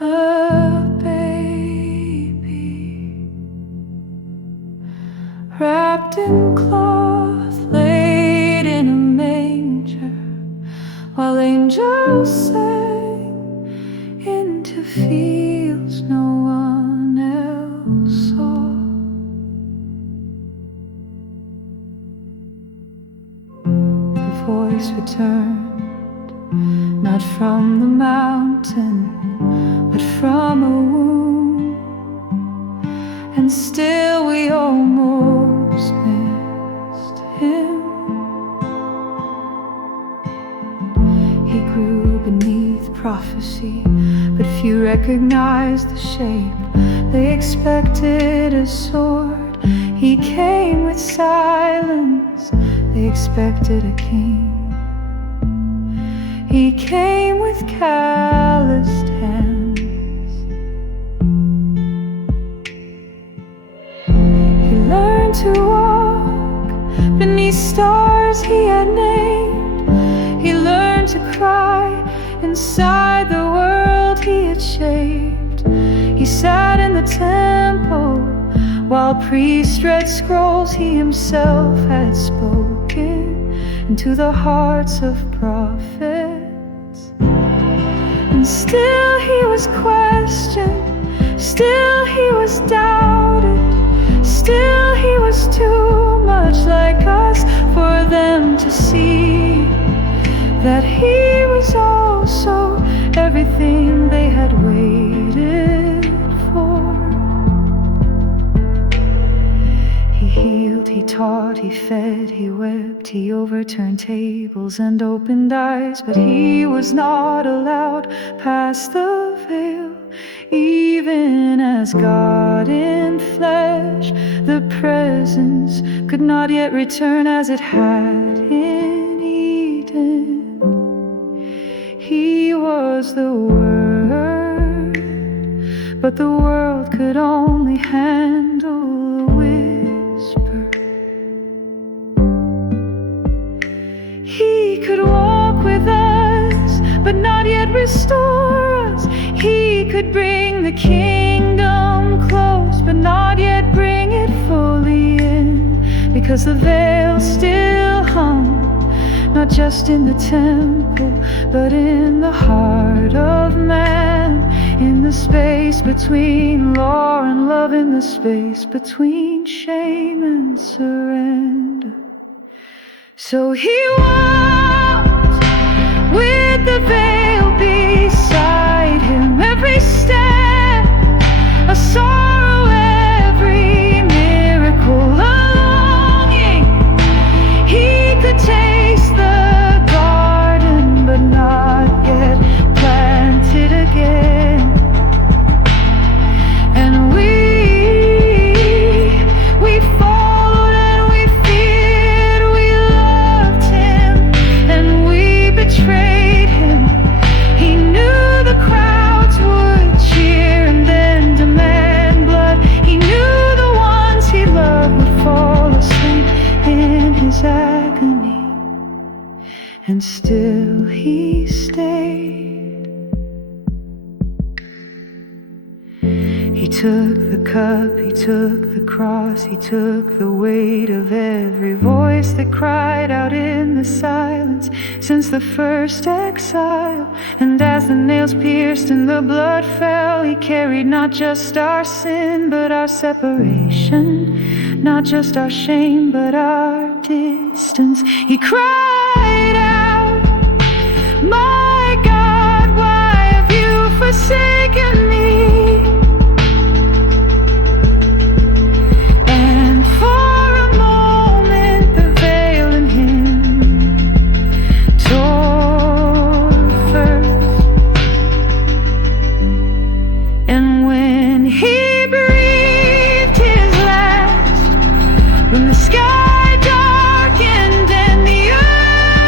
A baby wrapped in cloth, laid in a manger, while angels sang into fields no one else saw. The voice returned, not from the mountain, but from a womb, and still we almost missed him. He grew beneath prophecy, but few recognized the shape. They expected a sword, he came with silence. They expected a king, he came with calloused hands. He learned to walk beneath stars he had named. He learned to cry inside the world he had shaped. He sat in the temple while priests read scrolls he himself had spoken into the hearts of prophets. And still he was questioned, still he was doubted, still he was too much like us for them to see that he was also everything they had waited for. He healed, he taught, he fed, he wept, he overturned tables and opened eyes, but he was not allowed past the veil. Even as God in flesh, the presence could not yet return as it had in Eden. He was the Word, but the world could only handle a whisper. He could walk with us, but not yet restore us. He could bring the kingdom close, but not yet bring it fully in, because the veil still hung, not just in the temple, but in the heart of man, in the space between law and love, in the space between shame and surrender. So he walked with the veil beside him, every step a sorrow, every miracle a longing. He could taste the garden, but not yet plant it again. And we followed and we feared, we loved him and we betrayed him. He knew the crowds would cheer and then demand blood. He knew the ones he loved would fall asleep in his agony, and still he stayed. He took the cup, he took the cross, he took the weight of every voice that cried out in the silence since the first exile. And as the nails pierced and the blood fell, he carried not just our sin, but our separation, not just our shame, but our distance. He cried out, "My God, why have you forsaken me?" And for a moment the veil in him tore first. And when he breathed his last, when the sky darkened and the earth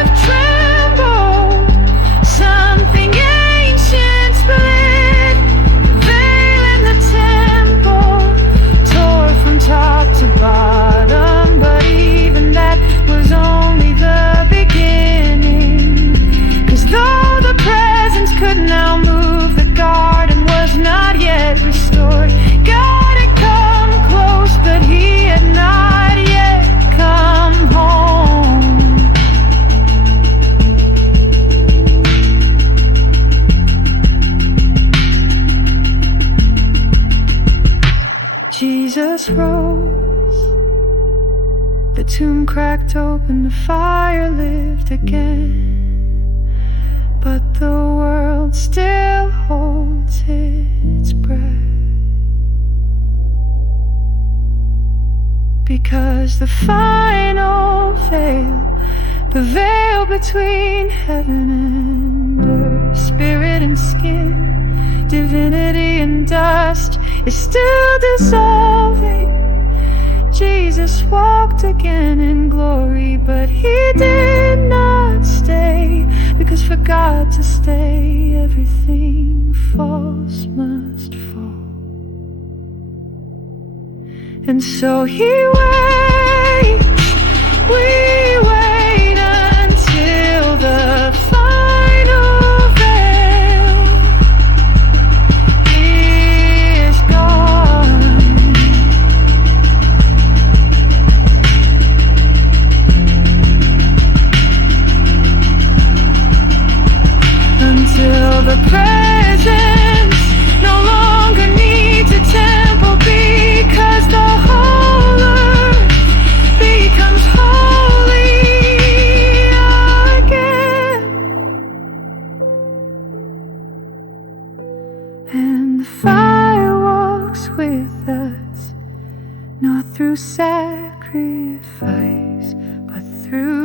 Jesus rose, the tomb cracked open, the fire lived again, but the world still holds its breath. Because the final veil, the veil between heaven and earth, spirit and skin, divinity and dust, is still dissolving. Jesus walked again in glory, but he did not stay, because for God to stay, everything false must fall. And so he waits, we wait until the final veil is gone. Until the presence no longer needs a temple, because the whole earth becomes holy again. And the fire walks with us, not through sacrifice, but through